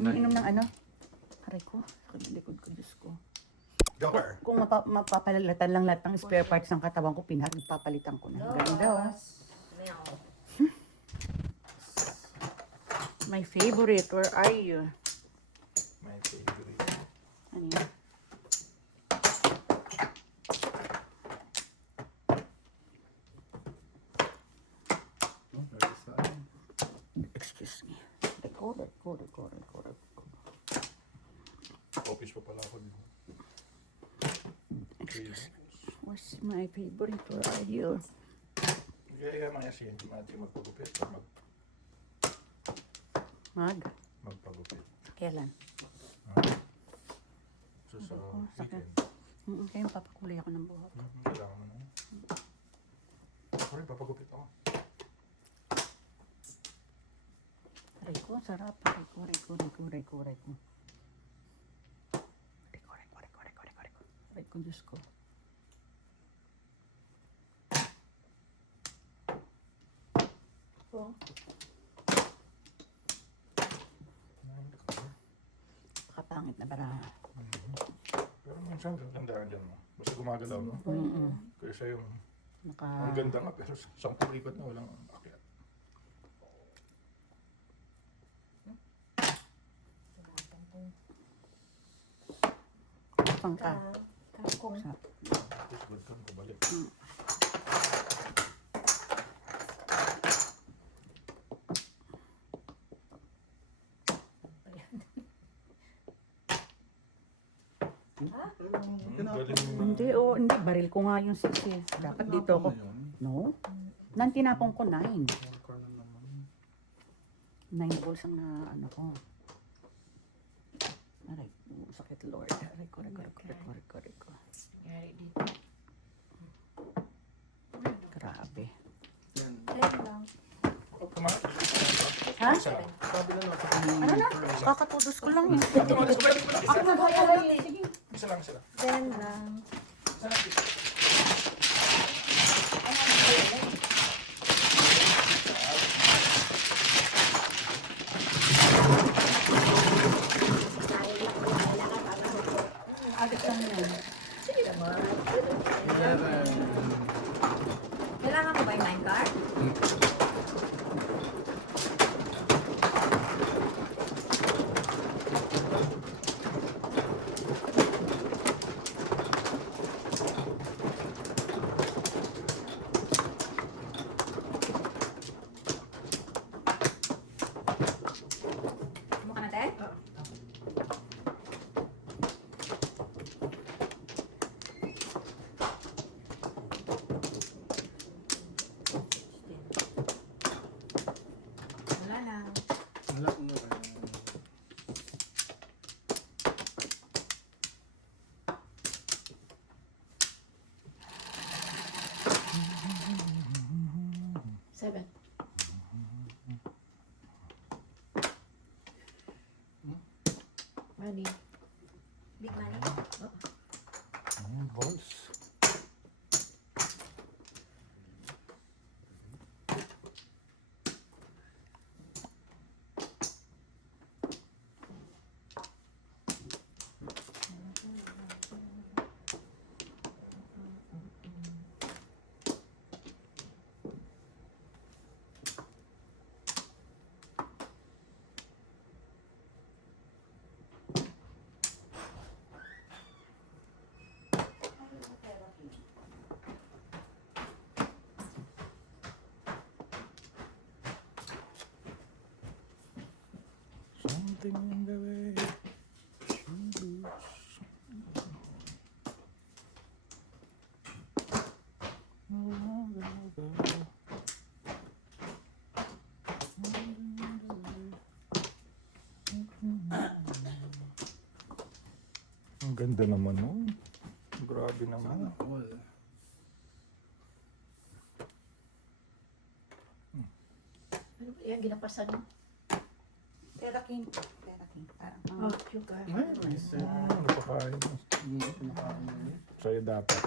Umiinom ng ano? Aray ko, sakit ng likod ko, Diyos ko. Joker. Kung mapapalalatan lang lahat ng spare parts ng katawan ko, pinapalitan ko na. Ganda, oh. My favorite, where are you? My favorite. Ano yun? Oh, there's that. Excuse me. Record. Office pa pala ako dito. Excuse me. What's my favorite, where are you? Kaya mga asin, mati magpagupit. Magpagupit. Kailan? So sa sakit. weekend. Kaya papakulay ako ng buhok. Kailangan mo na. Ako rin, papagupit ako. Aray ko, sarap. Aray ko. Aray ko, Diyos ko. Oh. Kapangit na baraha. Pero minsan gandaan dyan mo. Basta gumagalaw mo. Kaysa yung Naka... ang ganda nga pero 10 lipat na walang akyat. Pangka. Kangkong. Tapos good kang kubalik. Hindi, oh, hindi. Baril ko nga yung 6 eh. Dapat dito ako. No? Nang tinapong ko 9. 9 balls ang na, ano ko. Aray, sakit Lord. Aray ko. Yari dito. Grabe. Ayun lang. Ha? Isa lang. Ano na? Kakatudos ko lang eh. Ako nag-highlight eh. Sige. Isa lang. Then lang. Isa lang. Agad lang yan. Sige naman. Kailangan mo ba yung minecart? Mukha natin? Wala lang. Seven. Money. Big money? Oh. Balls. Something in the way she moves. No longer there. Ang ganda naman, no? Grabe naman. Ano ba yan? Ginapasan mo? Terakin. Parang Oh, sugar. Ano pa kain mo? Sa'yo dapat.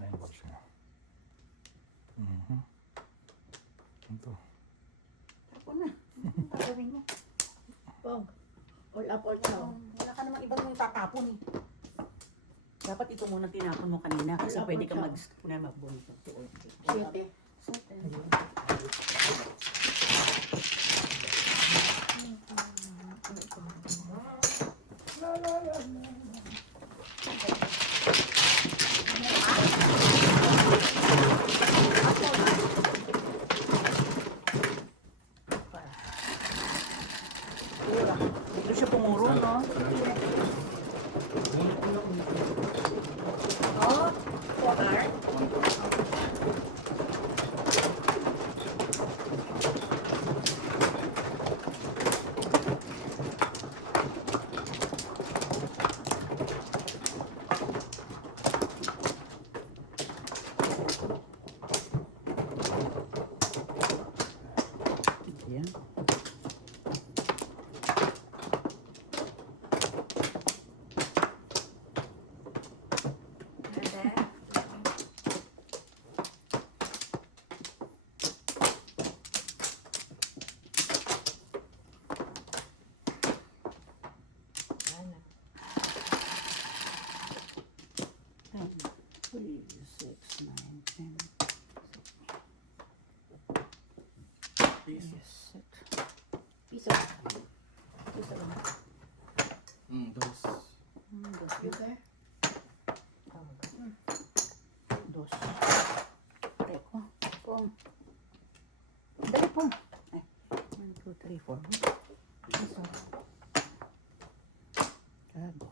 9 balls nga. Ito. Ako na. Ano gagawin mo? Pong. All up, all down. Wala ka namang ibang tatapon eh. Dapat ito muna tinapon mo kanina kasi Wala pwede po ka siya. mag-spuna magbunot. Siyete. Dito siya pumuro, no? Oh, 4R. Yan. And then, ano? 10, 3, 6, 9, 10. Yes, 6. Piso. Piso lang. Dos. Sugar. Dos. Teko. Pong. Dali pong. Ay. 1, 2, 3, 4. Isa. Gago.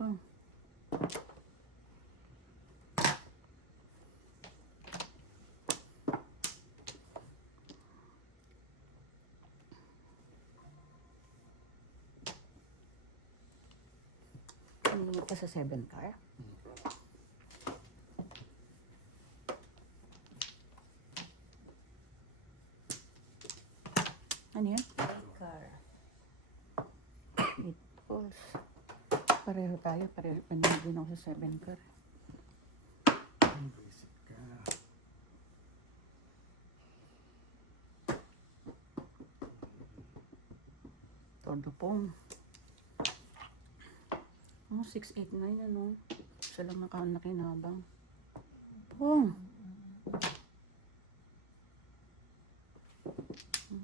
Pong. Ano pa sa 7 car? Ano yan? Car. 8 balls. Pareho tayo. Pareho pa niya din ako sa 7 car. Basic ka. Todo pong. Oh, 689 ano. Siya lang nakinabang. Pong.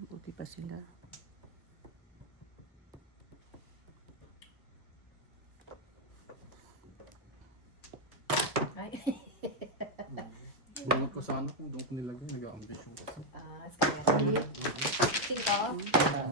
Buti pa sila. Ay. Bunot ko sana kung doon ko nilagay. Nag-ambisyon kasi. Spaghetti. Cinco. Wala.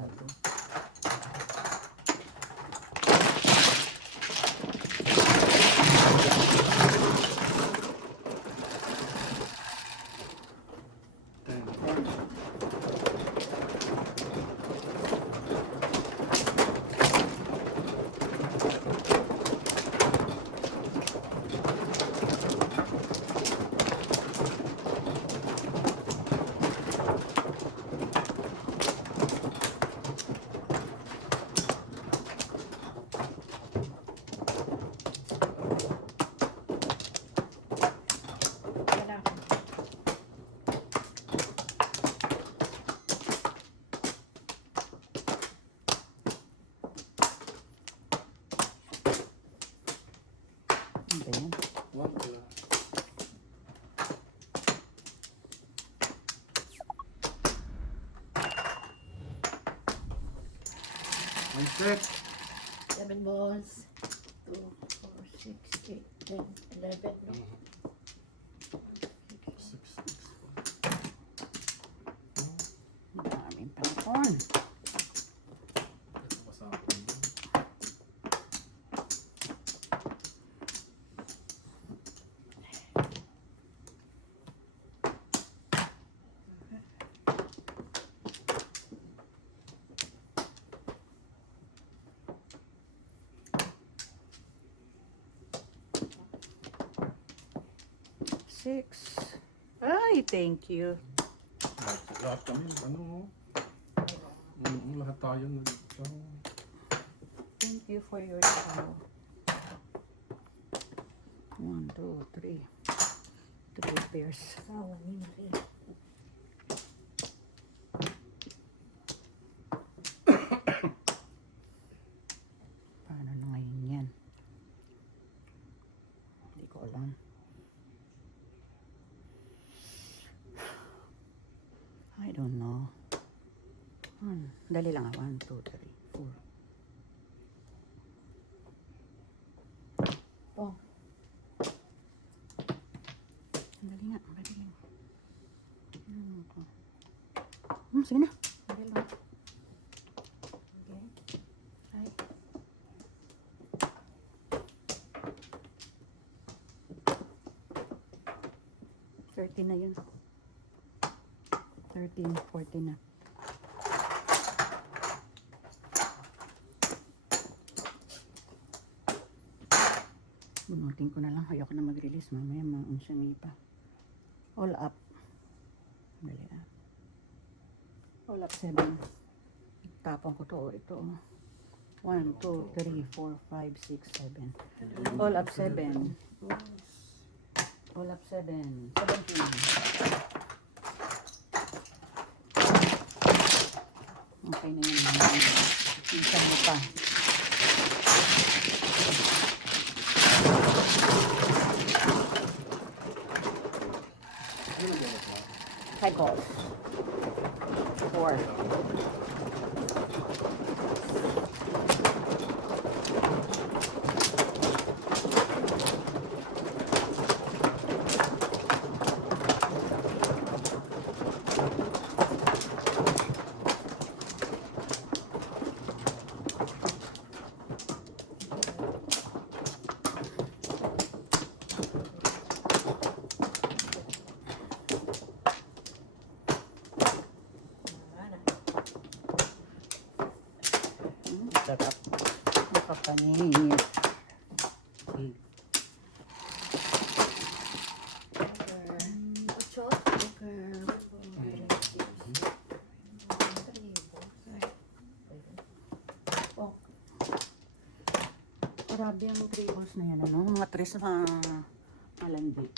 Ano ba yan? One, two. One set. 7 balls. 2, 4, 6, 8, 10, 11. No? On. Ito pa sa akin. Six. Ay, thank you. Lahat kami, ano, lahat tayo nag-chow. Thank you for your chow. 1, 2, 3. 3 pairs. Asawa ni Marie. Paano na ngayon yan? Hindi ko alam. I don't know. Dali lang 1, 2, 3, 4. Oh. Dali nga, dali lang. Sige na. Dali lang. Okay. Ay. $13 na yun. 13, 14 na. Bunutin ko na lang. Ayoko na mag-release. Mamaya maun siyang ipa. All up. Dali ah. All up 7. Tapon ko to. Ito. 1, 2, 3, 4, 5, 6, 7. All up 7. All up 7. 17. Okay na yun. Minsan mo pa. Ano nagawa ka? 5 calls. 4. Sarap. Nakakanis. Ocho. Grabe ang tables na yan. Ano? Mga tres na malandi.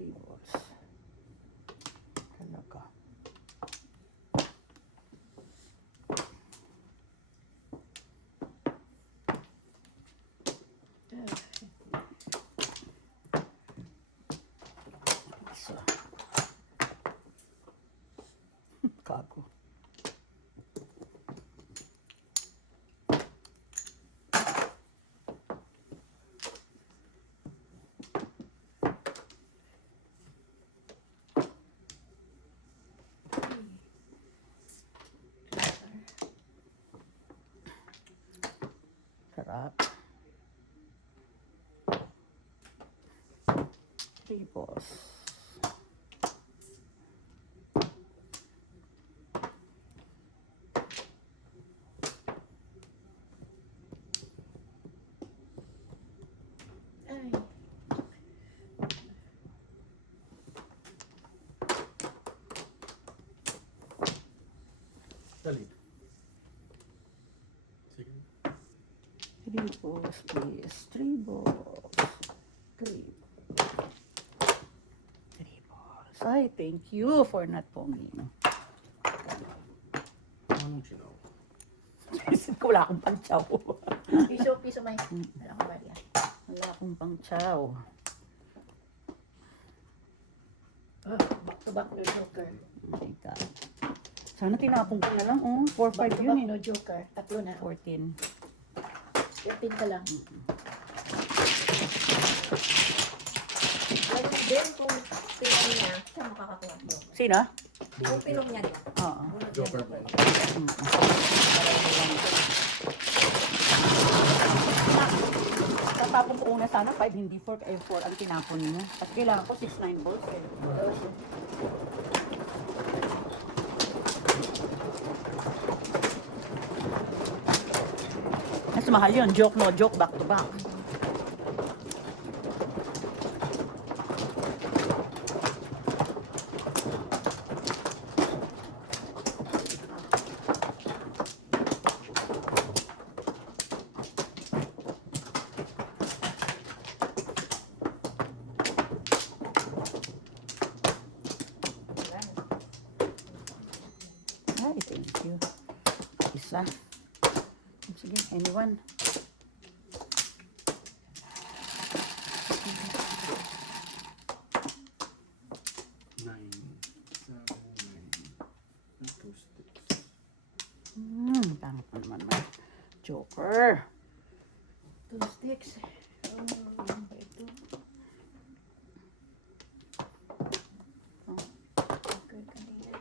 Tables. Talaga. Isa. Kago. Sarap. Tables. Ay. Dali. Sige. 3 balls, please. 3 balls. 3. 3 balls. Ay, thank you for not ponging. Anong sinaw? Isip ko wala akong pang-chow. Piso may. Wala ko ba yan? Wala akong pang-chow. Back to back no joker. Oh my God. Sana tinapon ko na lang. Oh, 4-5 Back to yun back eh. no joker. Tatlo na. 14. 15 ka lang. Ganun din kung pinong niya, siya makakakuha mo. Sino? Kung pinong niya, di ba? Oo. Bunot Joker niya, po. Tatapon ko una sana 5, hindi 4, ay 4 ang tinapon mo. At kailangan ko 6-9 balls eh. Mas mahal yun. Joke no joke, back to back. Ay, thank you. Isa. Sige, anyone. Tama pa naman man. Joker. 2 sticks. Yan ba ito? Joker kanina.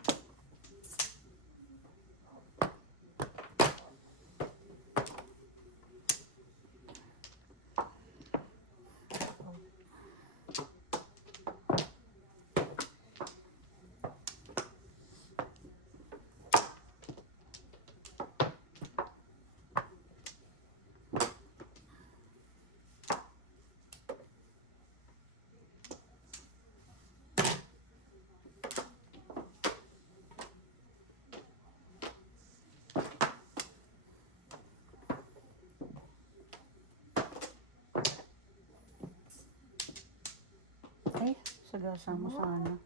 Ay, sagasa mo sana.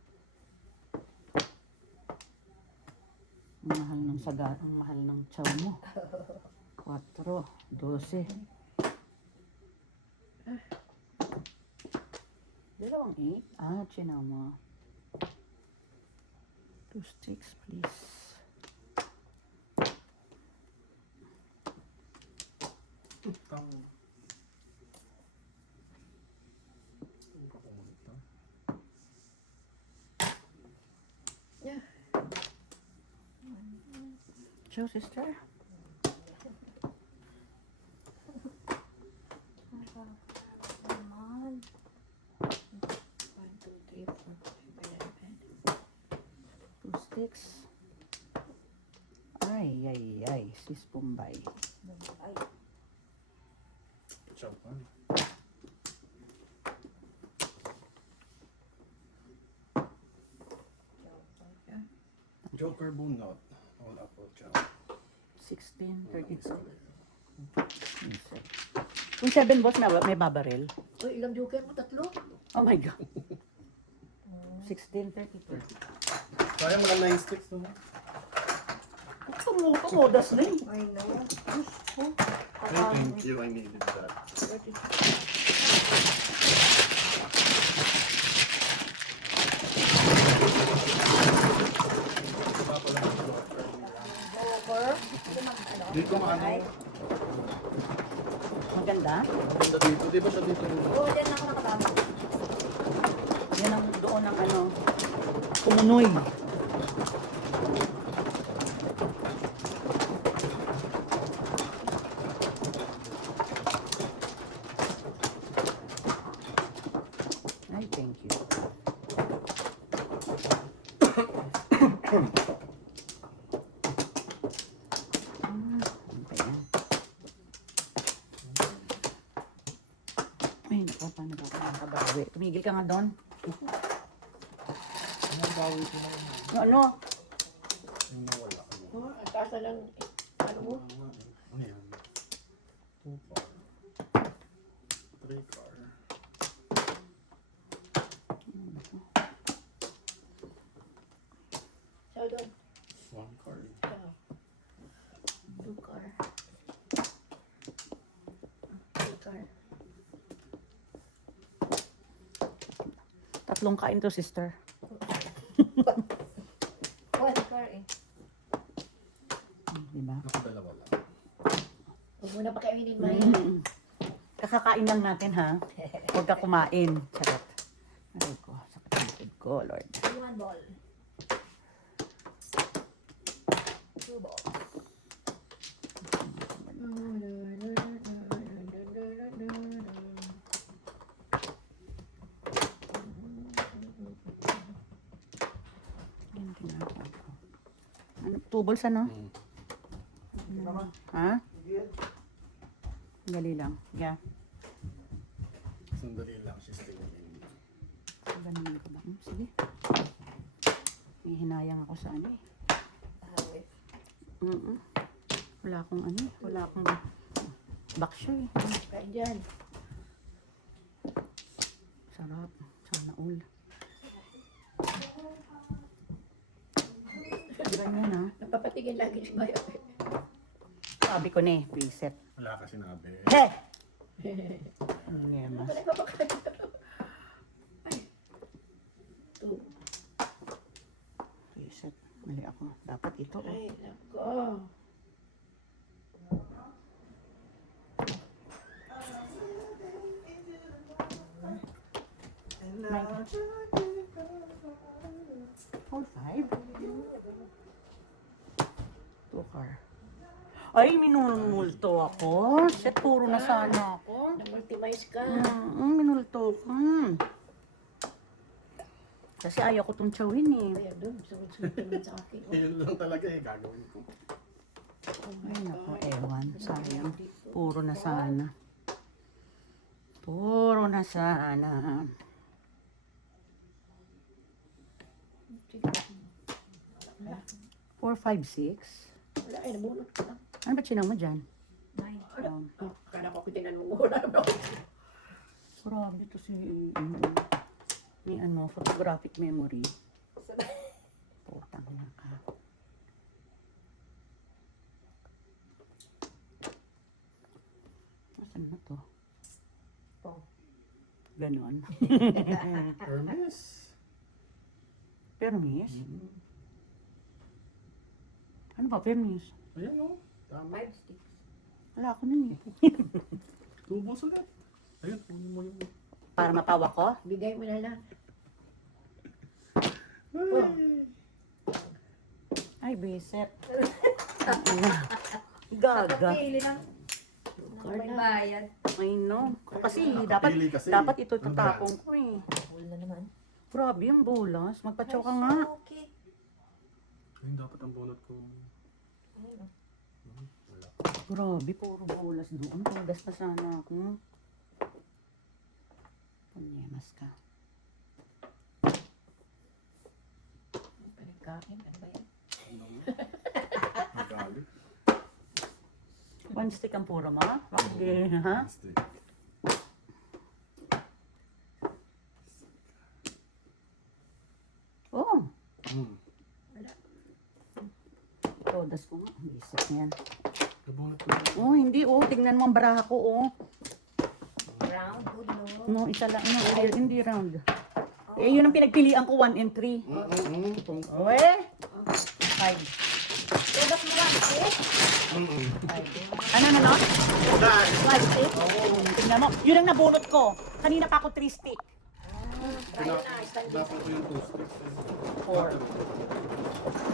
Ang mahal ng saga, ang mahal ng chow mo. 4, 12. Dalawang 8. Ah, chinama. 2 sticks, please. Tama. Yeah. Show, sister. Naman. 1, 2, 3, 4, 5, 11. 2 sticks. Ay, ay, ay. Sis Bombay. Ay, Joker. Joker bunot. All apple chow. 16, 32. Kung 7 balls, may babaril. uy, ilang joker mo? 3? Oh my God. 16, 32. Kaya mo lang 9 sticks no? Tumudas na eh. I know. Thank you, I needed that. Joker? Dito maano. Maganda. Maganda dito. Di ba siya dito? Oo, dyan ako nakatama. Yan ang doon ang ano. Kumunoy. Ay, thank you. Ano ba yan? Ay, naku, paano ba ako nakakabawi? Tumigil ka nga doon. Anong bawi ko na yun? Ano? Yung nawala. Oh, ang taas na lang. Ano mo? Ano yan? 2 car. 3 car. Siya doon. 1 car. Siya. 2 car. 3 car. Tatlong kain to, sister. 1 car eh. Diba? Nakadalawa lang. Huwag mo na pakainin mo yan. Kakakain lang natin, ha? Huwag ka kumain. Charot. Aray ko, sakit ang food ko, Lord. 1 ball. 2 balls. Yan, tinapay ko. Ano, 2 balls, ano? Ha? Dali lang. Yeah. Sandali lang, she's still in. Ganun ko ba? Sige. May hinayang ako sa ano eh. Hawit. Wala akong ano eh. Wala akong baksyo eh. Kaya dyan. Sarap. Sana all. Ganyan ha. Napapatigil lagi si Mayo. Sabi ko na eh. Reset. Wala ka sinabi. He! Ngemas. Wala pa pa. Ay. 2. Reset. Mali ako. Dapat ito. Oh. Ay, nako. All 5? 2 car. Ay, minulto ako. Shit, puro na sana ako. Na-multimize ka. Minulto ko. Kasi ayaw ko itong chawin eh. Kaya doon, sunod-sunod naman sa akin. Yun lang talaga eh, gagawin ko. Ay, naku, ewan. Sayang. Puro na sana. Puro na sana. 4, 5, 6. Wala, ay, nabunot ko lang. Ano ba sinaw mo dyan? 9. Kala ko kitinan mo muna. Grabe to si may ano, photographic memory. Putang na ka. Asan na to? Ganon. Hermes. Permis? Ano ba, permis? Ayan o. Tama. 5 sticks. Wala ako nun eh. Tubos ulit. Ayun, kunin mo yung... Para mapawa ko? Bigay mo na lang. Ay, biset. Gaga. Pili lang. May bayad. I know. Kasi dapat Nakapili kasi. dapat ito tatapon ko eh. Full na naman. Grabe yung bulas. Magpachaw ka nga. Okay. Ayun, dapat ang bunot ko. Ayun, Wala. Grabe, puro bulas doon. Tugas pa sana ako. Panyemas ka. Pinagkain. Ano ba yan? Magalit. 1 stick ang puro mo? Okay, ha? Stick. Oh, Wala. todas ko nga. Bisip na yan. Nabunot ko. Oh, hindi oh. Tingnan mo ang baraha ko oh. Round, good no. No, isa lang. No, hindi round. Eh, yun ang pinagpilian ko, 1 and 3. Uwe! 5. Todas mo lang, eh? Ano? 5 stick? Tingnan mo. Yun ang nabunot ko. Kanina pa ako 3 stick. Try na, standing. Dapat ko yung 2 sticks. 4.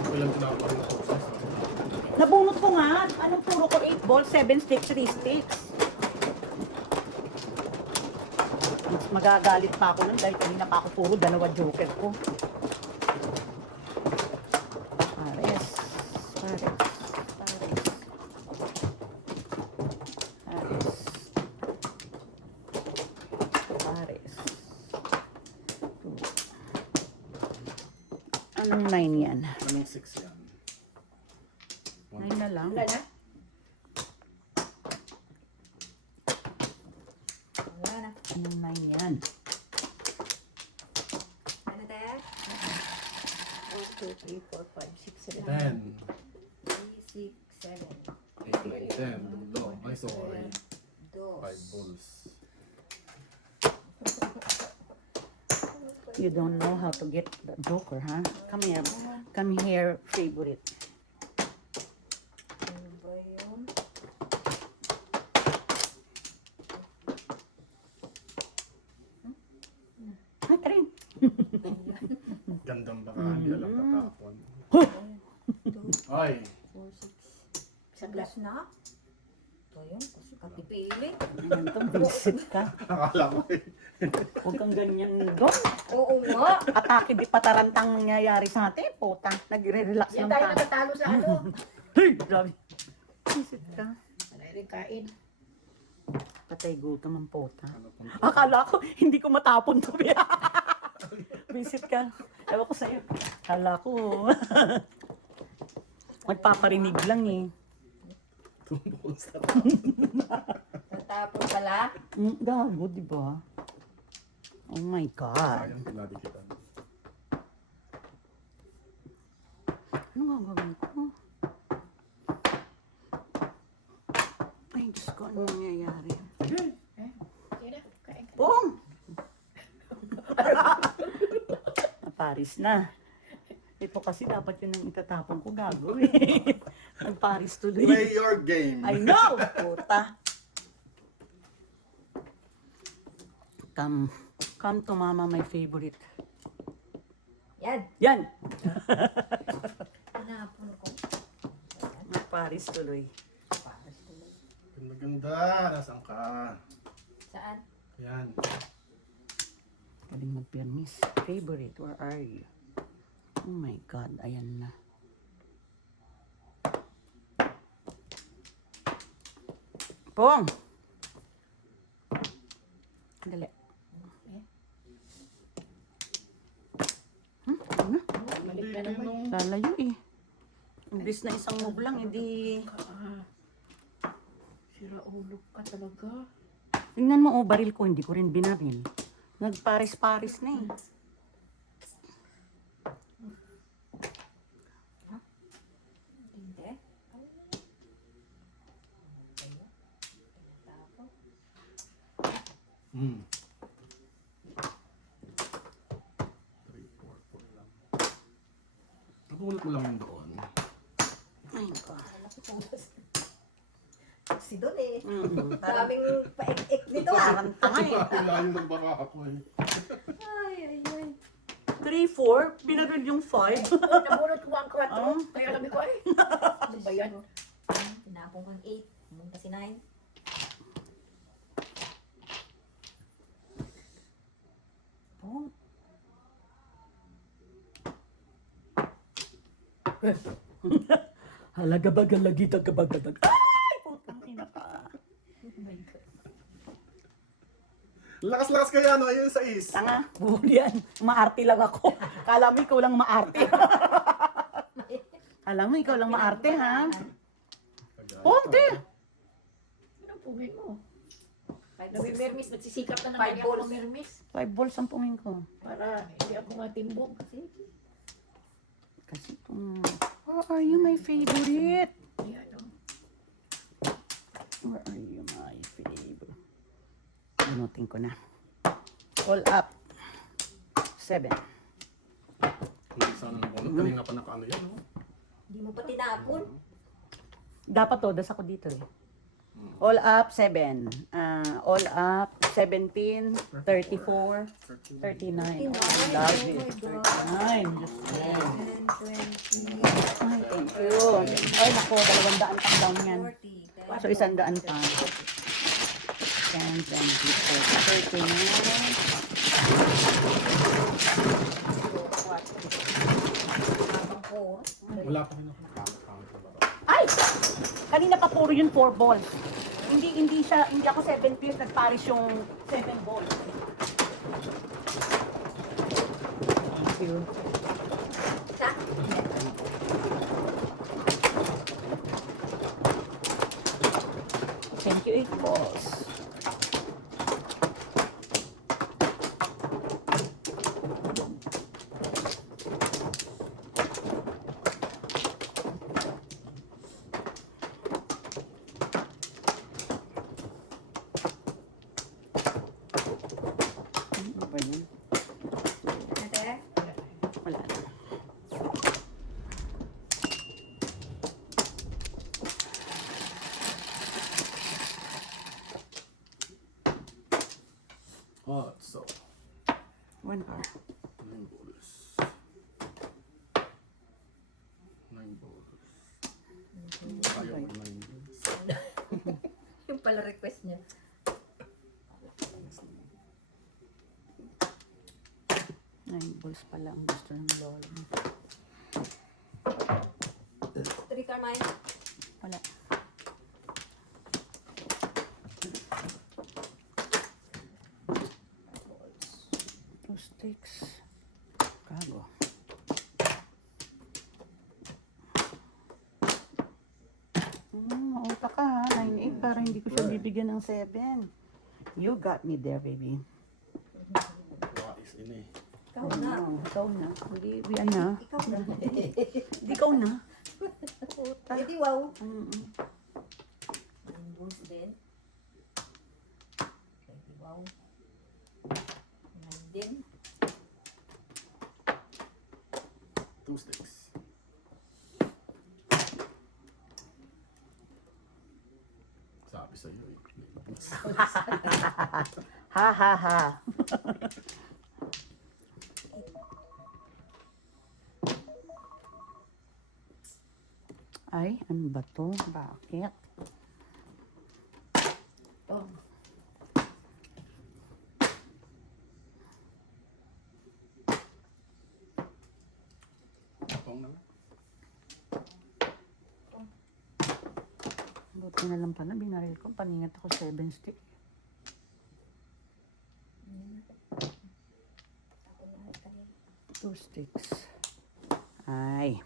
Walang tinapa rin ako. Nabunot ko nga. Anong puro ko 8 balls, 7 sticks, 3 sticks. Magagalit pa ako nun dahil kanina pa ako puro 2 joker ko. Pares. Pares. Pares. Pares. Pares. Anong 9 yan? Anong 6 yan? 9 na lang. Wala na? Wala na. Anong 9 yan? Ano tayo? 1, 2, 3, 4, 5, 6, 7. 10. 3, 6, 7. 8, 9, 10. Dulo. Ay, sorry. 2. 5 balls. You don't know how to get the joker, huh? Come here. Come here, favorite. Ano ba yun? random baka hindi alam tatapon. Ay, 4, 6. Isang glass na? Ito yun, kasi katipili. Ayan to, visit ka. akala ko eh. Huwag kang ganyan doon. Oo nga. Atake di patarantang nangyayari sa atin. Puta, nagre-relax Yan lang tayo tayo. natatalo sa ano. Hey, grabe. Visit ka. Sanay rin kain. Patay gutom ang puta. Ano pong Akala ko, hindi ko matapon to. Visit ka. Ewan ko sa'yo. Akala ko, magpaparinig lang eh. tumbong sa Natapos pala. Gago, di ba? Oh my God. sayang pinadikitan. Ano nga gagawin ko? Ay, Diyos ko, ano nangyayari? Okay. Sige na, kain ka. Pong! Paris na. Ito kasi dapat yun ang itatapon ko gago eh. Ang Paris tuloy. Play your game. I know! Puta. Come to mama, my favorite. Yan. Yan! Tinapon ko. Ang Paris tuloy. Pares tuloy. Maganda. Nasaan ka? Saan? Yan. Galing magpirmis. Favorite, where are you? Oh my God, ayan na. Pong! Dali. Ano? Balik ka naman. Lalayo eh. Imbis na isang move lang, edi... Sira ulo ka talaga. Tingnan mo, oh, baril ko, hindi ko rin binaril. Nagparis-paris na eh. Hindi. Tinapon. Hmm. 3, 4, 4 lang. Napulot mo lang yun doon. Ay, ko. Malaki pulas. Si Don eh. Parang Daming paik-ik nito ah. parang tanga eh. Kailangan nagbaka ako eh. Ay, ay, ay. 3, 4, binaril yung 5. Nabunot ko ang 4. Oh. Kaya sabi ko ay. Ano ba yan? Tinapon ko ang 8. Pumunta si 9. Oh. Halaga ba galagitag ka bagdadag? Ay! Putang ina ka. Oh my God. Lakas-lakas kaya no, ayun sa is. Tanga, buhuli yan. Maarte lang ako. Kala mo ikaw lang maarte. Alam mo, ikaw lang maarte, ha? Ponte! Anong pugin mo? Namimirmis, nagsisikap na naman 5 ako balls. mirmis. 5 balls ang pungin ko. Para hindi ako matimbog. Sige. Kasi itong... Where are you, my favorite? Ayan o. Where are you, my favorite? Bunutin ko na. All up. 7. Hindi sana nabunot. Kanina pa nakaano yan, no? Hindi mo pa tinapon. Dapat todas ako dito eh. All up, 7. All up, 17, 34, 39. Oh, I love it. 39. Diyos ko. 10, 20, Ay, thank you. Ay, naku, 200 pang down yan. 40. So, 100 pa. 10, 20, 39. Wala pa rin ako nakakakount sa baba. Ay! Kanina pa puro yun 4 balls. Hindi ako 7 pills, nagparis yung 7 balls. Thank you. Sa? Thank you, 8 balls. Ano ba yun? Ate? Wala na. Hot, so. 1 bar. 9 balls. Ayaw ko na yun. Yung pala request niya. 9 balls pala ang gusto ng lola. 3 ka 9. Wala. Two sticks. Gago. Mauta ka ha. 9-8 para hindi ko siya bibigyan ng 7. You got me there, baby. Wais ini. Ikaw na. Ikaw na. Hindi, yan na. Ikaw na. Hindi ikaw na. Puta. Pwede wow. Mm-mm. Ang bulls din. Pwede wow. 9 din. 2 sticks. Sabi sa'yo eh. Ha ha ha. Ay, ano ba to? Bakit? Oh. Tapong na lang. Buti na lang pala, binaril ko. Paningat ako 7 stick. Ako na tayo. 2 sticks. Ay.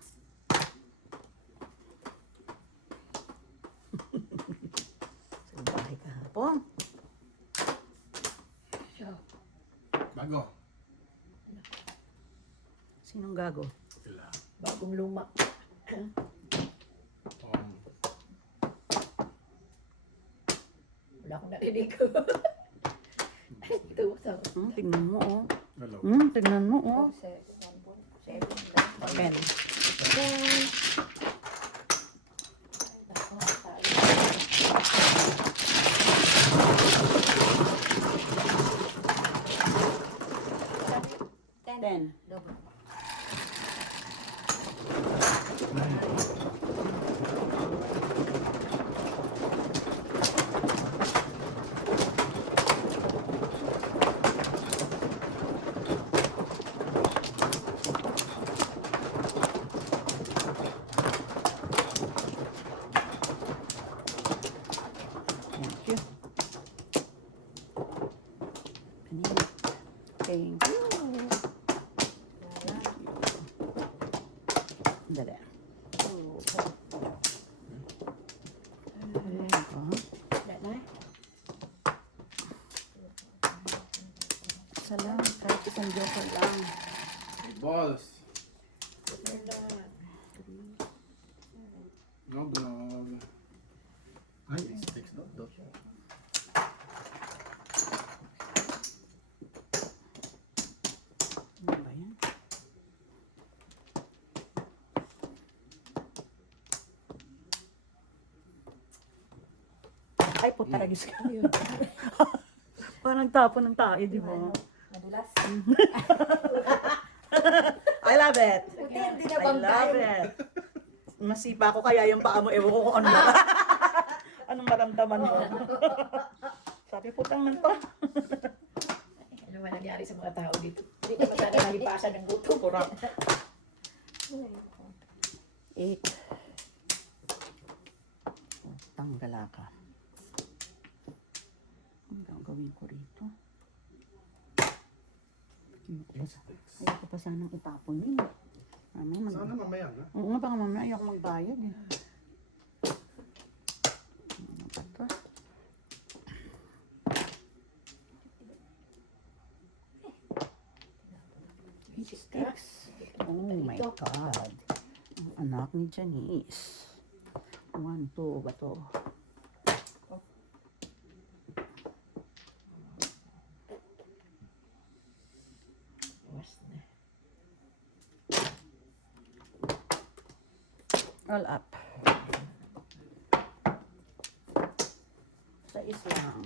Sa bahay kahapon. Bago. Sinong gago? Sila. Bagong luma. Wala akong narinig ko. Ito, sa Tingnan mo, oh. Hello. Tingnan mo, oh. 7. 10. Ten. Double. Thank you. Thank you. Dali. Salamat. Kahit isang joker lang. Balls. No, grab. Ay, sticks not dot. Ano ba yan? Ay, puta lagis ka. Parang tapon ng tae, di ba? Madulas. I love it. Buti hindi na I love it. Masipa ko kaya yung paa mo, ewan ko kung ano. Anong maramdaman mo? Sabi, putang man to. Ano man nangyari sa mga tao dito? Hindi na masyado nalipasan ng gutom. Kurap. 8. Tanggala ka. Ang gagawin ko rito. Ayoko pa sanang itapon yun. Sana mamaya na. Oo nga, baka mamaya ayoko magbayad eh. Ano ba to? Sticks. Oh my God. Ang anak ni Janice. 1, 2 ba to? All up. Sa islang.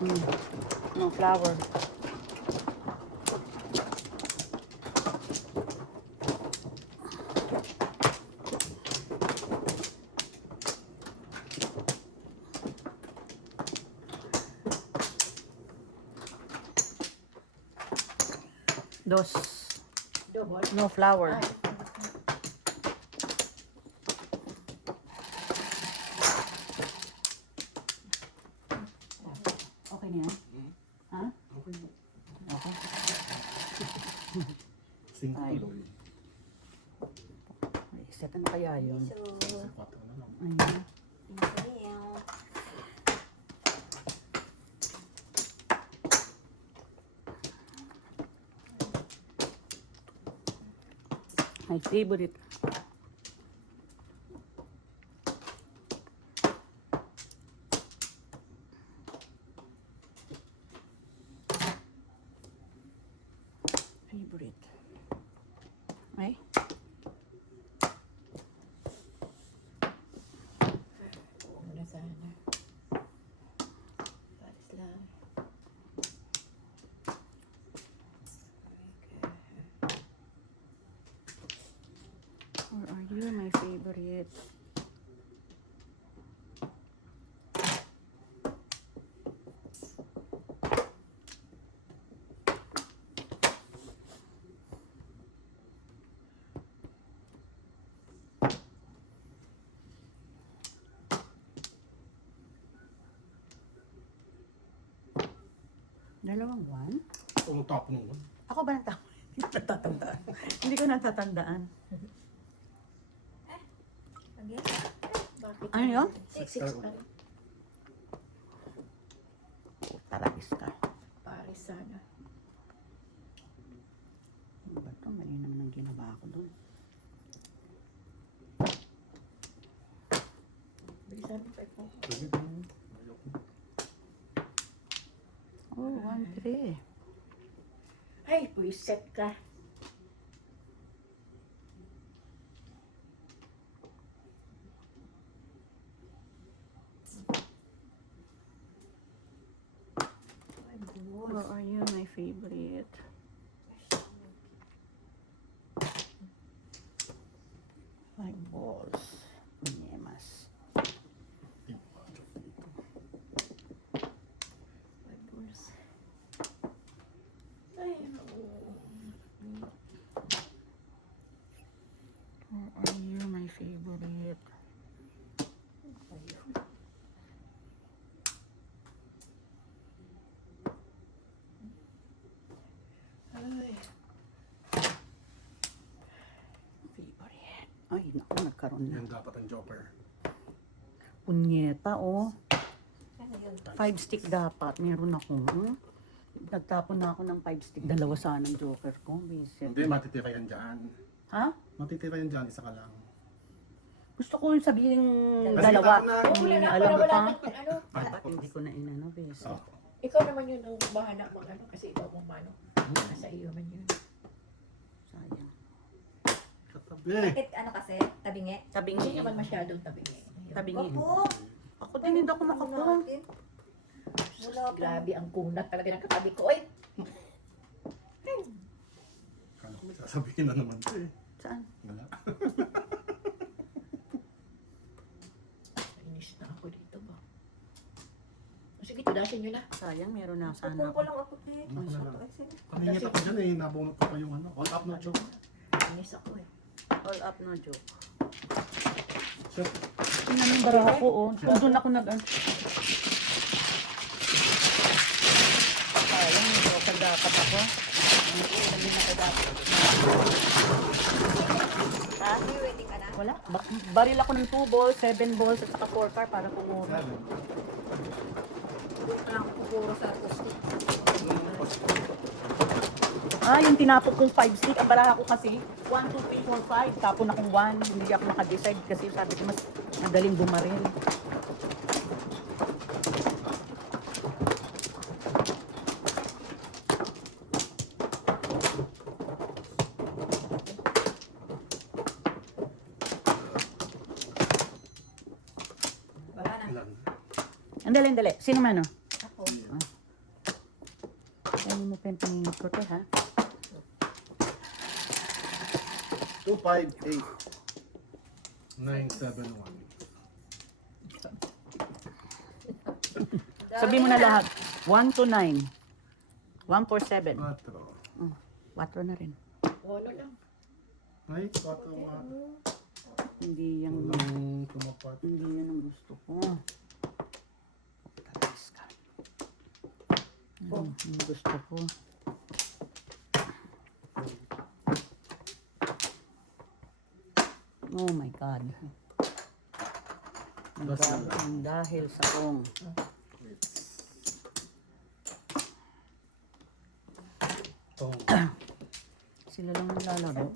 No flour. Dos. Double. No flour. Ay. Okay na yan? Ha? Okay. Okay. Cinco Ay. tuloy. Set ano kaya yun? So, Sa 4 na lang. Ayun. inhale. My favorite. Favorite. Ay? Muna sana. Paris lang. Or are you my favorite? Dalawang one? Ang top nung. Ako ba nang tama? Hindi ko natatandaan. Hindi ko natatandaan. Again? Bakit? Ano yun? Six pa rin. Taragis ka. Paris sana. Ano ba ito? Mali naman ang ginawa ko dun. Bilisan mo pa ito. Sige din. Ayoko. Oh, 1-3. Ay, puwiset ka. Ay, Or buwas. are you my favorite? Like balls. Yemas. Ay, buwas. Ay, Or are you my favorite? ayun. Ay, Favorite. Ay, naku, nagkaroon na. Yan dapat ang joker. Punyeta, oh. ano yun? 5 stick dapat. Meron ako. Nagtapon na ako ng 5 stick. Dalawa sanang joker ko. Visit. Hindi, matitira yan dyan. Ha? Matitira yan dyan, isa ka lang. Gusto ko yung sabihin Kasi dalawa. tapon na. Oh, wala na, Alam mo wala pa? na. Ano? Dapat hindi ko na inano, Visit. Oh. Ikaw naman yun ang bahala mag ano kasi ikaw mong mano. Nasa iyo man yun. Sayang. Katabi. Bakit ano kasi? Tabingi? Sabing Hindi naman masyadong tabingi. Tabingi. Opo! Ako din hindi ako makapon. Wala po. Grabe ang kunat talaga ng katabi ko. Oy! Kala ko may sasabihin na naman ito eh. Saan? Wala. Inis na ako dito ba? O, sige, tudasin nyo na. Sayang, meron na sana Pupong ako. ko lang ako, te. Ano ko na lang. Ay, sige. Kaningit ako dyan eh, nabunot ko pa yung ano. All up na joke. Inis ako eh. All up, no joke. Sir, Tingnan yung bara ko, oh. Doon ako nag... Sayang, hindi ako dapat ako. Hindi na dapat. Ha? May waiting ka na? Wala. Baril ako ng 2 balls, 7 balls, at saka 4 car para kumura. sir. Doon ka lang pupuro sa post-it. Ah, yung tinapok kong 5 stick, ang baraha ko kasi 1, 2, 3, 4, 5. Tapon akong 1. Hindi ako nakadecide kasi sabi ko mas madaling bumaril. Wala na. Ilan? Andali, andali. Sino man, oh? Ako. Ah. mo pa yung panginit ko, te, ha? 258. 971. Sabi mo na lahat. 1 to 9. 147. 4. 4 na rin. Wala lang. Ay, 4. Hindi yan, Walang tumapat. hindi yan ang gusto ko. Tatas ka. Yan ang gusto ko. Oh my God. Dahil sa kong. Oh. Sila lang naglalaro.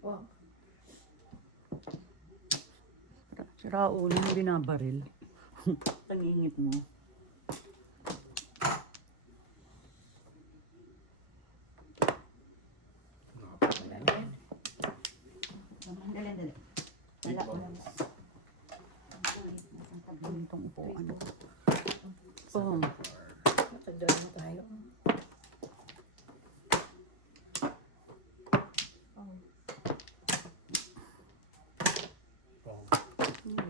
Wow. Si Raul, yung binabaril. Pangingit mo. Wala na yan. Dali, dali. Wala ko lang. Ang tabi nitong upuan ko. Boom. Matagdagan na tayo.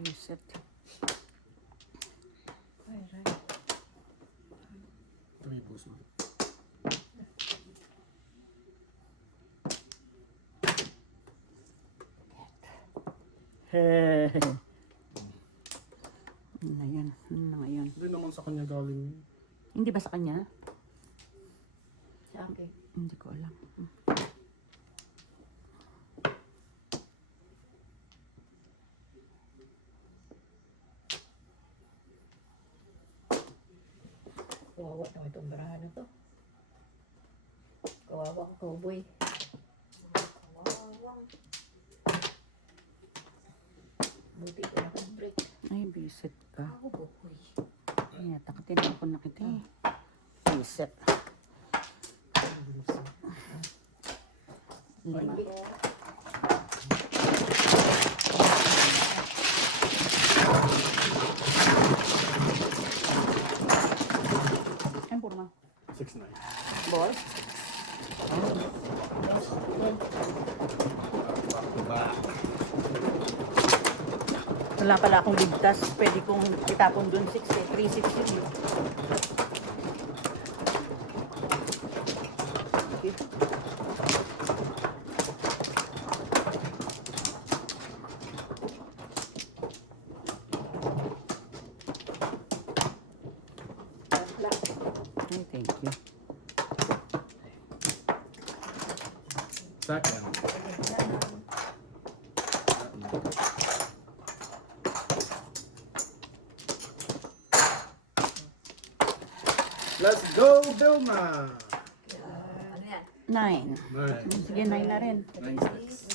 Reset. Ay, right. 3 puso. Ano na yan? Ano na ngayon? Hindi naman sa kanya galing yun. Hindi ba sa kanya? Sa akin. Hindi ko alam. Kawawa naman itong barahan na to. Kawawa ang cowboy. Kawawa. Buti ko nakag-break. Ay, bisit ka. Ako bukoy. Ay, takatin ako na kita eh. Bisit. Lima. Ay, purma. 6-9. Ball? Back. Wala pala akong ligtas. Pwede kong itapon dun 6 eh. 3-6 yun eh. Okay. Ay, thank you. Second. Let's go, Vilma! Ano yan? 9. Nice. Sige, 9 na rin. 9-6.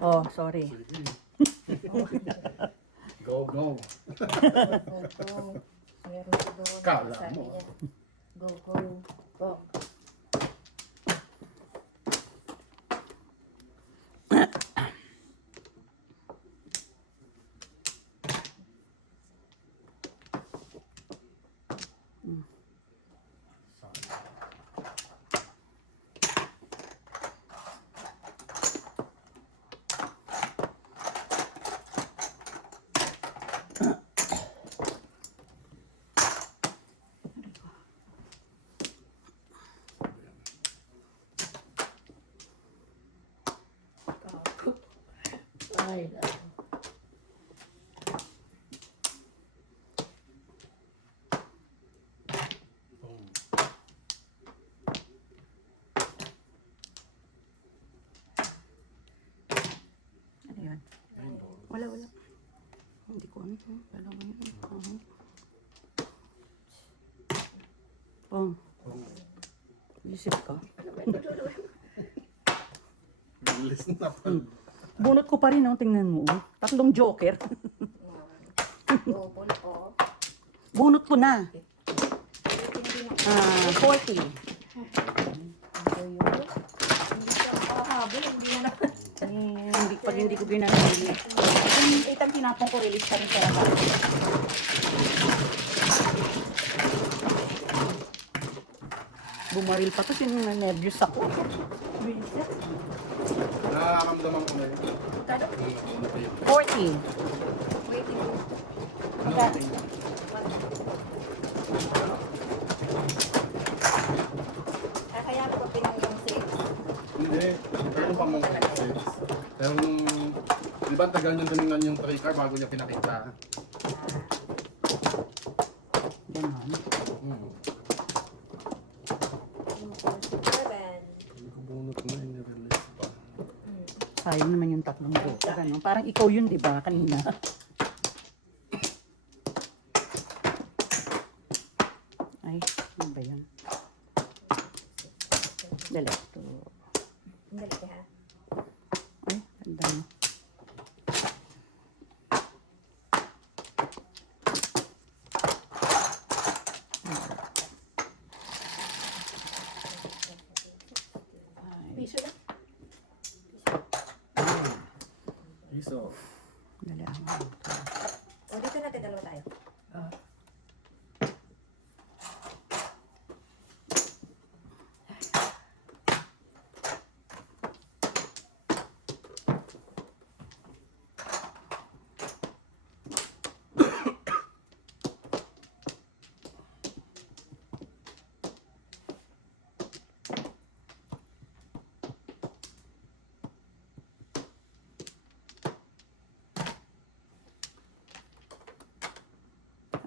Oh, sorry. Go, go. Go. Meron sa doon. Kala Sabi mo. niya. Go, go. Go. Ay, Ano yan? Wala, wala. Hindi ko ano. Wala ba yun? Oh. Isip ka. Bilis na pala. Bunot ko pa rin, oh. Tingnan mo. Oh. 3 joker. go, pull off. Bunot ko na. Hindi na 40. Hindi siya makahabol. Hindi na naman. Pag hindi ko ginamili. Yung itang tinapong ko, release ka rin sa lahat. Bumaril pa kasi nervous ako. Nararamdaman ko na yun. Kano? 40. Waiting. Magka- Kaya ko pa pinanggang sales. Hindi. Pero pa mong sales. Pero nung, di ba tagal niyang tumingnan yung trigger bago niya pinakita? Ganon. Hmm. 7. Hindi ko bunot na i-release pa. Sayang naman yung 3 joker. Ano? Parang ikaw yun, di ba? Kanina. Ay, ano ba yan? Dali. Ito. Dali ka ha. Ay, ang dami. Piso lang. Piso. Dali ako. O, dito natin dalawa tayo.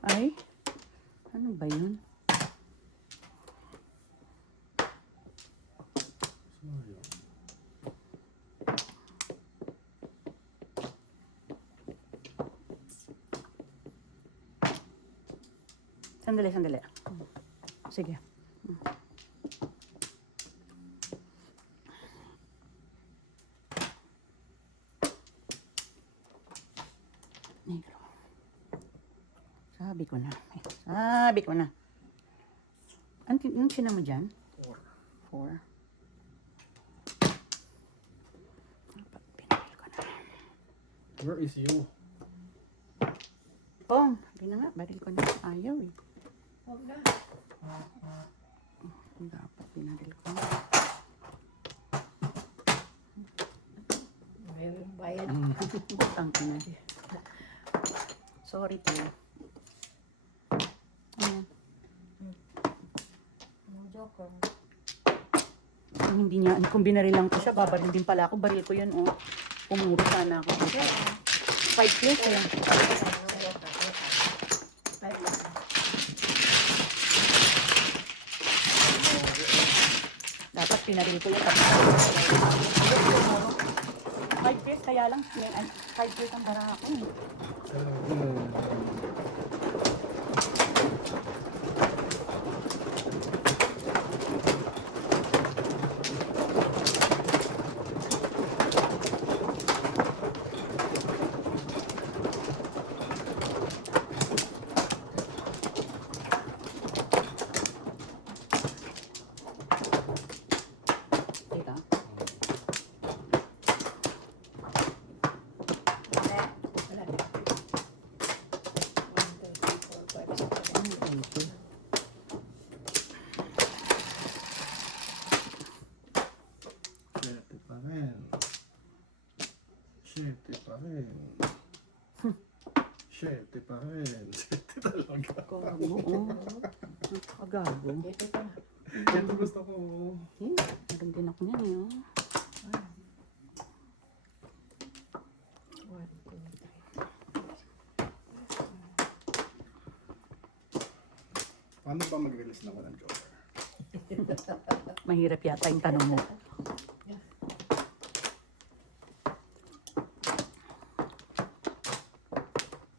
Ay, ano ba yun? Sandali, sandali. Sige. Negro. Sabi ko na. Sabi ko na. Anong sina mo dyan? 4. Pinahil ko na. Where is you? Oh, hindi na nga. Baril ko na. Ayaw eh. Huwag na. Dapat pinaril ko. Mayroong bayan. Utang ko na. Sorry po. Ayan. Ang joker. Kung hindi niya, kung binarilang ko siya, babaril din pala ako. Baril ko yun, oh. Pumuro sana ako. 5 years eh. Dapat pinaril ko yun. 5 years, kaya lang. 5 years ang bara ako eh. Teka. Wala na. 1, 2, 3, 4, 5, 6, 7. Thank you. Siyete pa rin. Siyete pa rin. Siyete pa rin. Siyete talaga. Gago, oh. Kagago. Dito pa na. Ito gusto ko. Meron din ako niyan eh, oh. 1, 2, 3. Paano ba mag-release naman ng Joker? Mahirap yata yung tanong mo.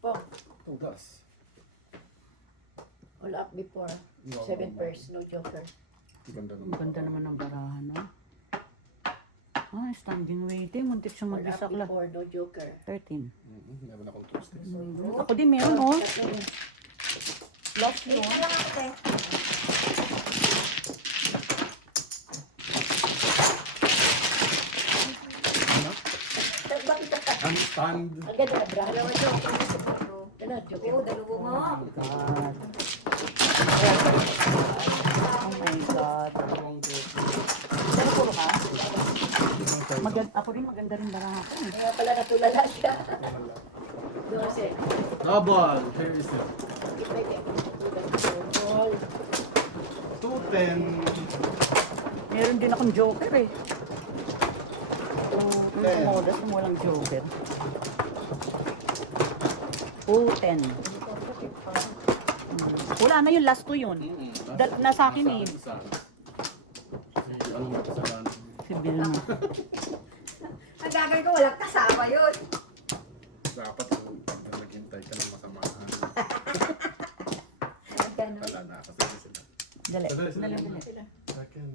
Pong, Oh, das. all up before. No, 7 no, no. pairs, no joker. Ang ganda Ang ganda naman ng barahan, no? Ah, standing waiting. Muntik siyang All up mag-isakla. before, no joker. 13. Meron akong Tuesdays. Ako din meron, oh. Lost yun. lang ako, te. Ano? Ang stand. Ang ganda na bra. Dalawa joker. Ano, joke. Oo, dalawa nga. God. Oh my God. Pero puro ka? Ako rin maganda rin bara ako. Eh. Kaya pala natulala siya. 12. Double. Here is it. Ball. 210. Meron din akong joker eh. Kung Ten. modas kung walang joker. Oh, 10. Wala na yun, last 2 yun. Nasa akin eh. Si ano mo sa kan? Si Vilma. Ang gagawin ko, walang kasama yun. Dapat naghintay ka ng masamahan. Ganun. Wala na kasi sila. Dali. Dali, Dali, dali. dali. Second.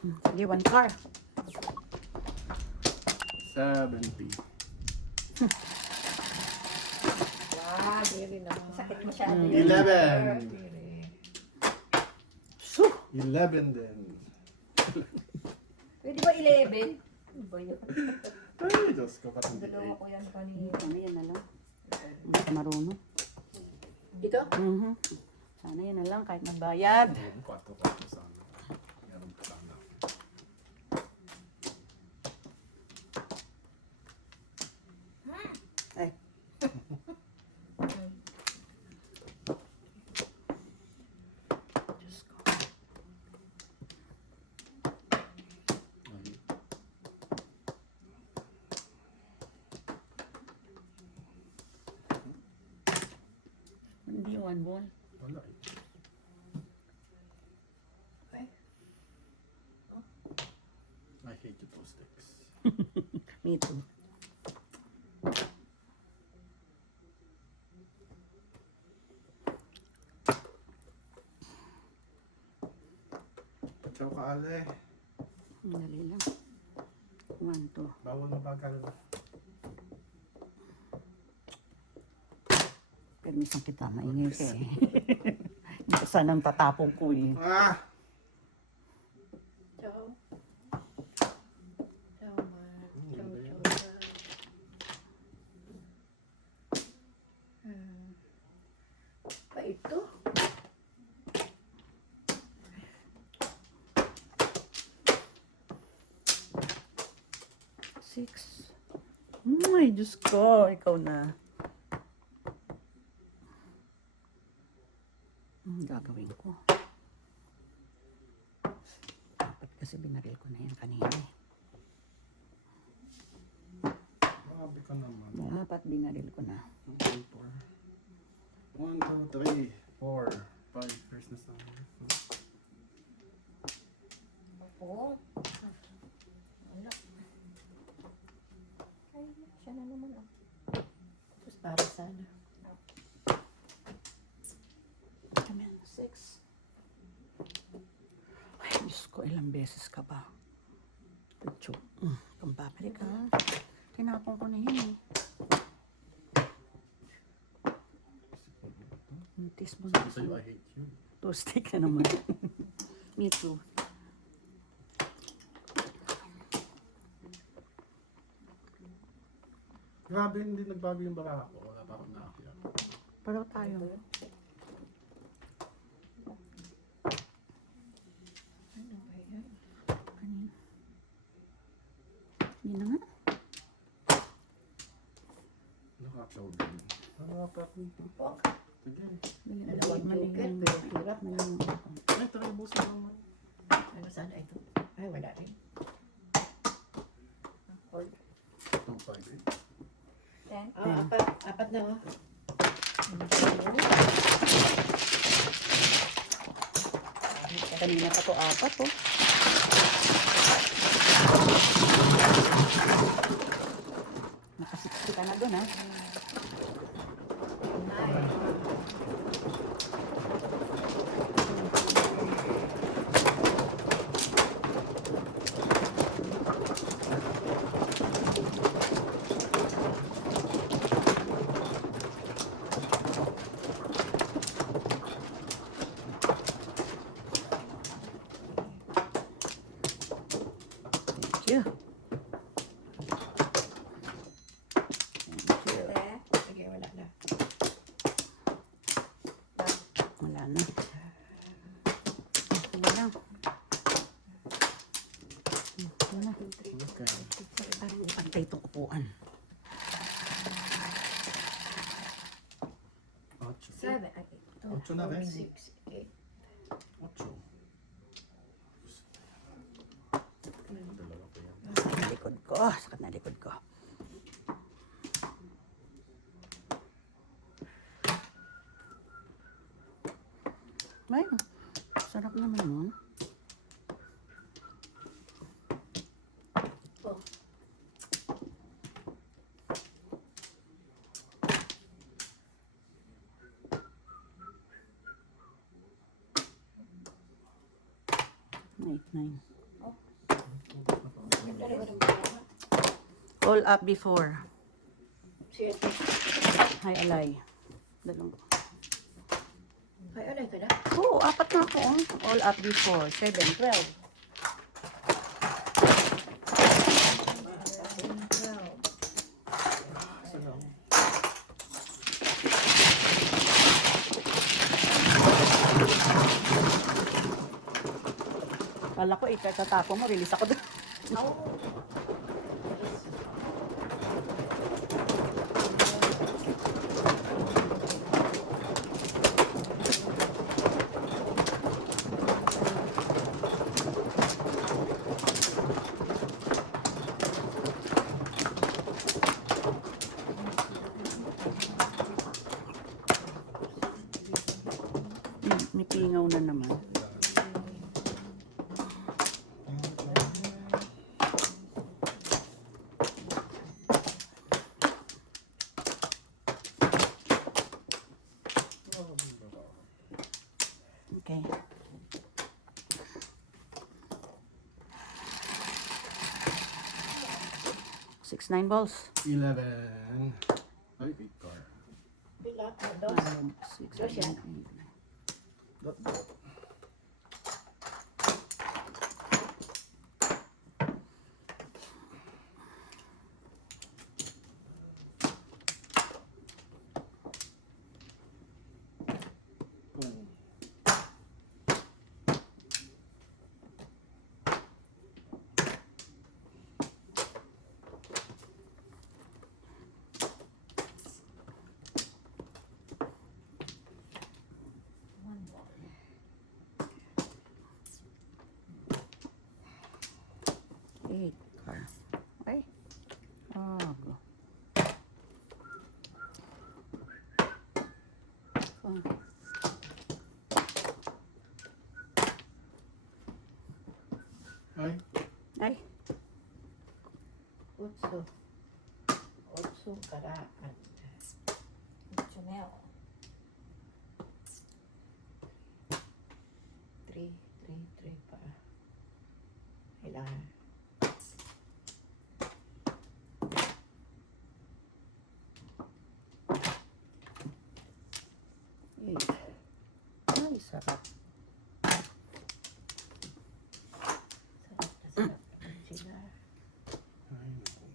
Sige, 1 car. 70. Ah, diri na. Sakit masyado Mm. yun. 11. So, 11 din. Pwede ba 11? Ano ba yun? Ay, Diyos ko, pati Dalawa ko yan kanina. ano yan na lang. Hindi ka marunong. Dito? Sana yan na lang kahit magbayad. 4 sana. Meron pa sana. Ay. Diyos ko. Ay, Hindi, 1 ball. wala eh. I hate you, those sticks. Me too. Ciao ka, Ale. Dali lang. 1, 2. Bawal mabagal. Permisan kita, maingay ka eh. Hindi ko sanang tatapong ko eh. Ah! Ciao. Ciao, ma. Ciao, ganda ciao. yan. Pa ito? Six. Ay, Diyos ko. Ikaw na. Gagawin ko. Dapat kasi binaril ko na yan kanina eh. Grabe ka naman. Dapat binaril ko na. 1, 2, 3, 4, 5. First na sa Oo. Wala. Ay, siya na naman ah. Tapos para sana. Come on, 6. Ay, Diyos ko, ilang beses ka ba? Picho. Kung babalik ka, tinapon ko na yun eh. Mintis mo na. Sabi sa'yo, I hate you. Toastic na naman. Me too. Grabe, hindi nagbago yung baka ko. Wala pa akong nakakita. Pero tayo. Ano ba yan? Kanina. Yun na nga. Nakakaw din. Dapat. Pok. Sige. Dalawang Mali joker. yung- Pero hirap. mali yung- Ay, tara, busin naman. Ano sana ito? Ay, wala rin. Hold. 2, 5, 8. 10. Ah, apat na oh. Kanina pa to 4 oh. Naka-60 ka na dun ha. you. Ate. Sige, wala na. Wala na. Wala na. Wala na. Parang pantay itong upuan. 7. Ay, 8 na rin. 6, 8. 8. Sakit na likod ko. Sakit na likod ko. Ay, sarap naman nun. Oh. Eight, nine. Dalawa ng bawa. All up before. 7. Hi, Alay. Dalawang. Ay, alay ka na. Oo, apat na ako. All up before. 7, 12. 12. Kala ko, itatatapo mo. Release ako doon. Oh. May pingaw na naman. Okay. Six, 9 balls. 11. Ay, big car. Pila. Dos. 6, Dos yan. 7, 8. Dot, dot. Eight. Car. Okay. Oh, go. Oh. Ay, Ay, 8. 8 karaan. 8 mil. 3 pa. Kailangan. eight. Ay, sarap. Sarap na sarap naman sila. ay, naku.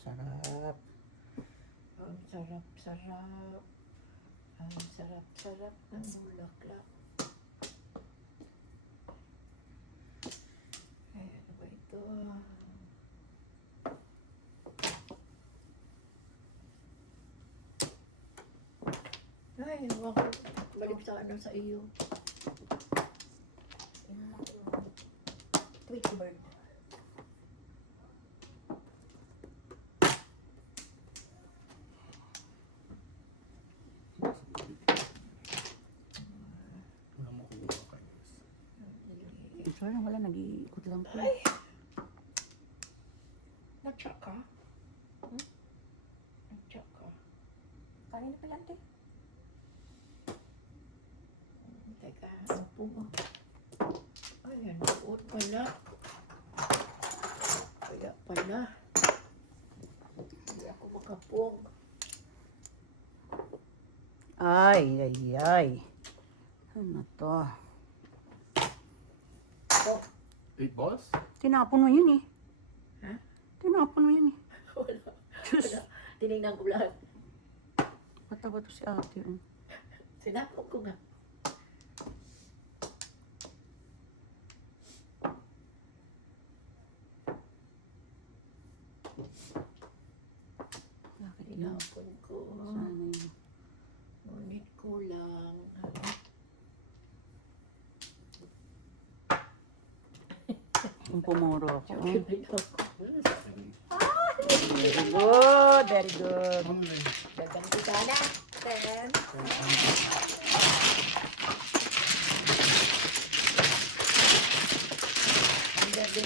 Sarap. Ang sarap-sarap. Ang sarap-sarap ng bulaklak. Ay, ano ba ito? Ay, ewan ko. Balik sa ano sa iyo. Tweety bird. Wala mo kung ano kayo. Sorry, wala. Nag-iikot lang po. Ay! Natsak ka? Natsak ka? Kanina pala, ate. Teka, ano po mo? Ay, ano po pala? Kaya pala. Hindi ako makapog. Ay, ay, ay. Ano to? 8 balls? Tinapon mo yun eh. Ha? Tinapon mo yun eh. Wala. Tinignan ko lahat. Matawa to si ate. Eh. Sinapok ko nga. Bakit yun? Tinapon ko. Sana yun. Ngunit kulang. Kung pumuro ako. Chocolate ako. Very good, very good. Dagang ko sana. 10. Ang gabi.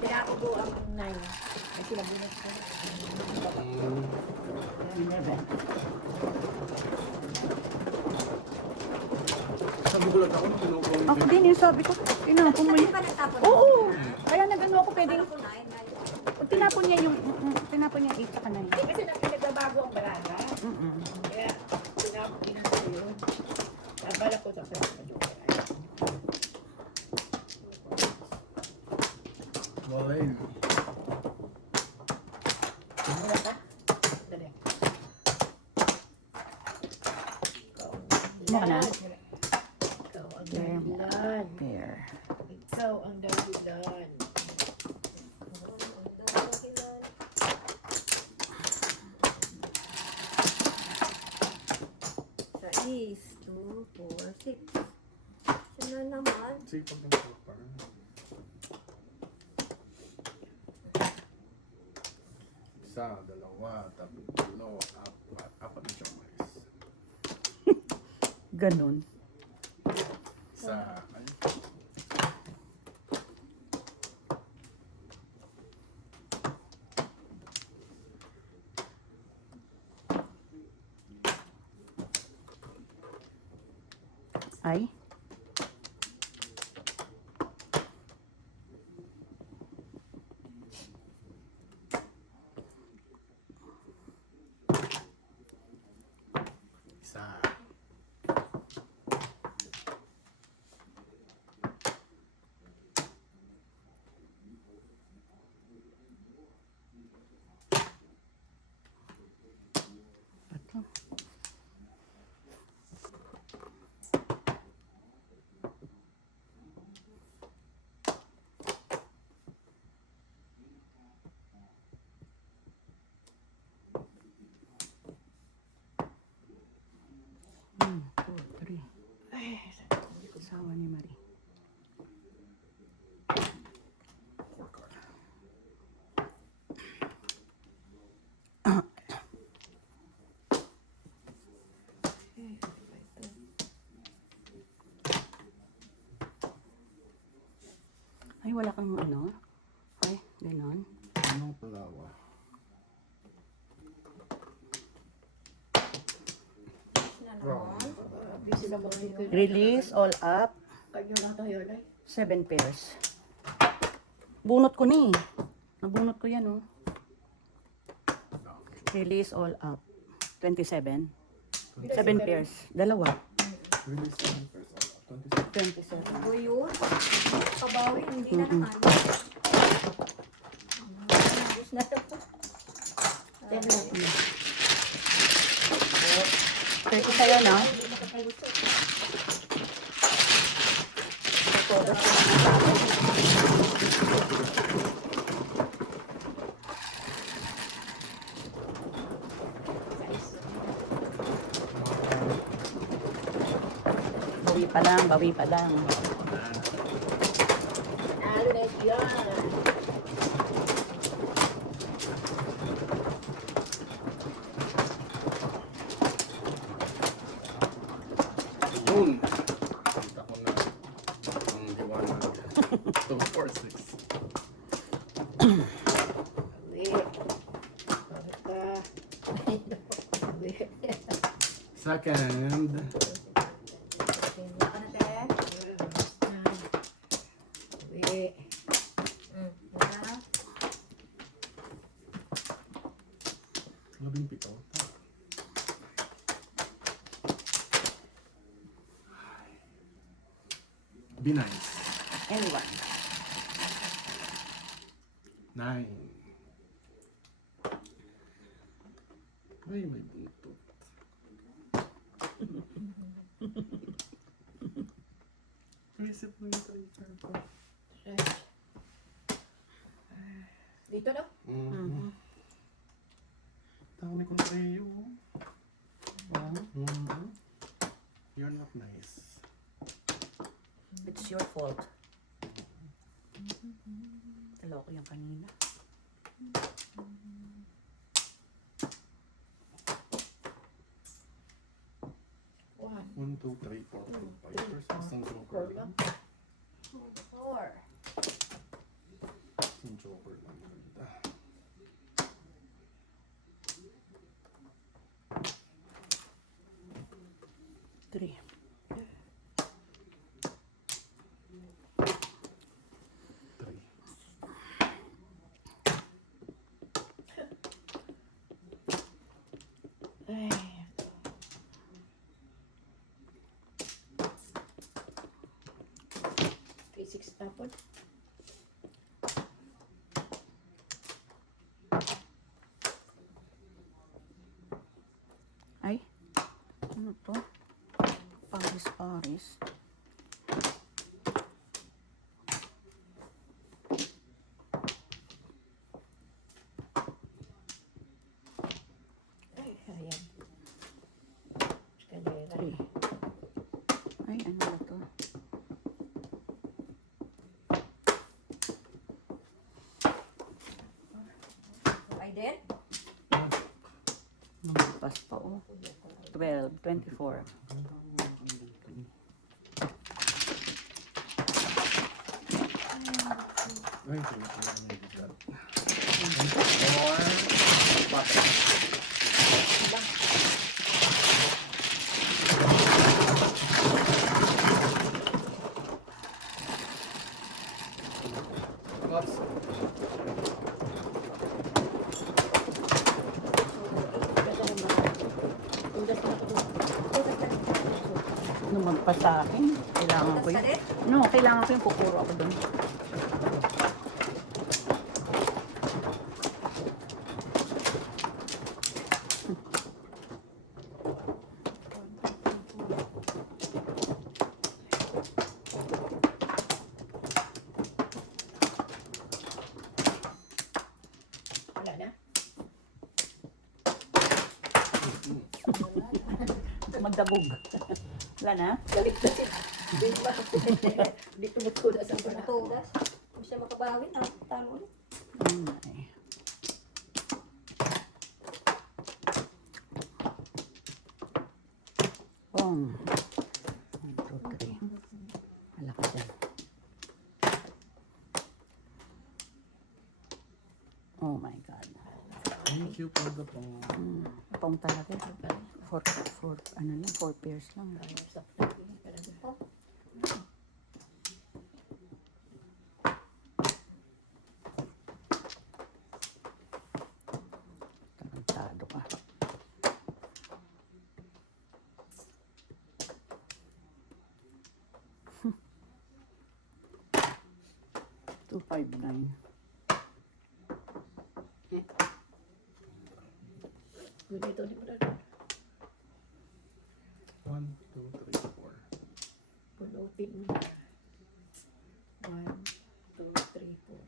Pinakubo ang 9. Ay sinabunas ko. Never. Sabi ko lang ako, pinukuha Ako din yung sabi ko, tinapon mo yun. Ka nagtapon. Oo! Kaya nagano ako pwedeng, Ako 9. tinapon niya yung 8 saka 9. Kasi nagbabago ang balaga. Mm-mm. Kaya pinapin ko yun. Nabala ko sa pwede. Walay. Wala ka? Dali. Ano ka na? Ikaw ang dahilan. There. Ikaw ang dahilan. Sa is 2, 4, 6. Sino naman? Sige, pag nagpapar. Isa, dalawa, tatlo, apat na siyang mais. Ganon. Isa, ay, Ay. isa. Ito. One, two, three. Asawa ni Marie. Ay, wala kang ano? Ay, ganon. Anong palawa? Busy na ba kayo? Release all up. Kanyo lang tayo na. 7 pairs. Bunot ko ni. Nabunot ko yan, oh. Release all up. 27. 7 pairs. Dalawa. Release 10%. 27. Ako yun. Kabawi, hindi na naman. Ayos na ito. 10 lang. 30 sa'yo, no? Bawi pa lang, bawi pa lang. Nalo na siya. Yun. Kita ko na ang liwanag. 2, 4, 6. Uwi. Bakit ka? Uwi. Second. Baka na, te. Uwi. Wala. 17. Be nice. Anyone. 9. Ay, may buntot. Isip mo yung trigger ko. Dito na. Mhm. Dami kong trayo. Wow. Mhm. You're not nice. It's your fault. Taloko yung kanina. One. 1, 2, 3, 4, 5. First, isang joker Four lang. lang. Four. Isang joker lang. Ganda. Three. Three. Ay. Three, six, tapon. Ay. Ano to? Paris. Ay, ayan. Escalera. Three. Ay, ano ba to? Ay, din? Pas pa oh. 12, 24. Ay, three, four. Oh my God. 4. Bakit? Oops. Lumagpas sa akin. Kailangan ko yun. No, kailangan ko yung pupuro ako dun. Wala na? Magdabog. Wala na? Galit na siya. Hindi ba? Hindi tumutulas ang tumutulas. Kung siya makabawi, talo ulit. Ay. Bong. 1, 2, 3. Wala ka dyan. Oh my God. Thank you for the phone. Pong talaga. Ano lang, 4 pairs lang. Tarantado ka. Two, 5, 9. Dito, di ba? 1, 2, 3, 4. Punutin mo. 1, 2, 3, 4.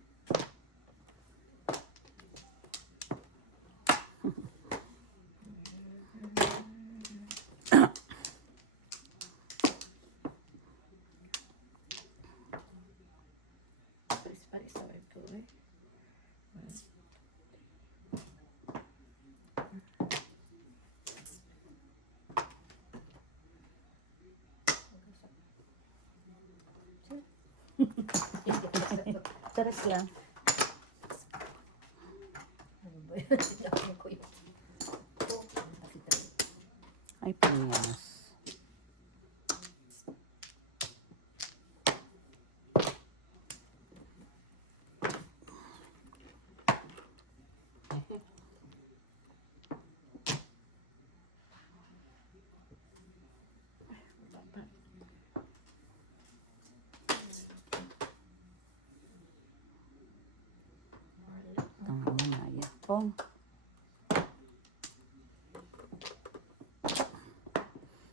Paris sa ito eh. Taras lang. Ano ba yun? Sinabi ko yun. Ay, panyas. ako.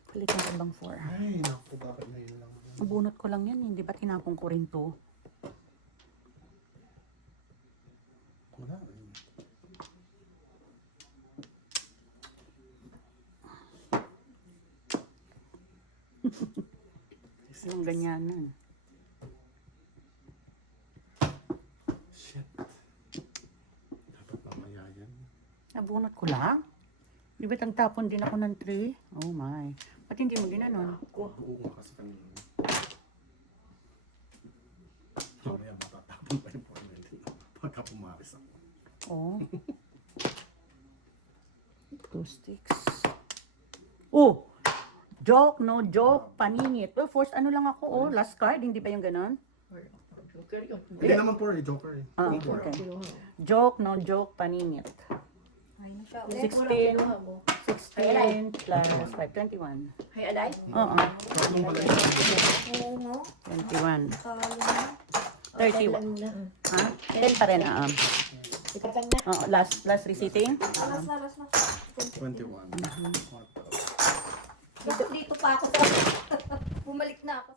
Palitan ko bang 4? Ay, naku, bakit na yun lang? Nabunot ko lang yan, hindi ba tinapon ko rin to? Wala. Yung ganyanan. Shit. Dapat mamaya yan. Nabunot ko lang? Di ba't ang tapon din ako ng 3? Oh my. Ba't hindi mo ginanon? Oo nga kasi kanina. Mamaya matatapon pa yung formula dito. Pagka pumaris ako. Oh. 2 sticks. Oh! Joke, no joke, paningit. Well, first ano lang ako, oh, last card, hindi ba yung ganon? Joker yun. Hindi naman po eh, Joker eh. Ah, Joker. okay. Joke, no joke, paningit. Ay, na siya. 16. Kinuha mo. 16 plus 5, 21. Hay alay? Oo, Tatlong pala yun. Oo nga. 21. Kala na. 31. Ha? 10 pa rin, Ikatang na. Oo, last receipting. Alas na, alas na. 21. Dito pa ako. Bumalik na ako.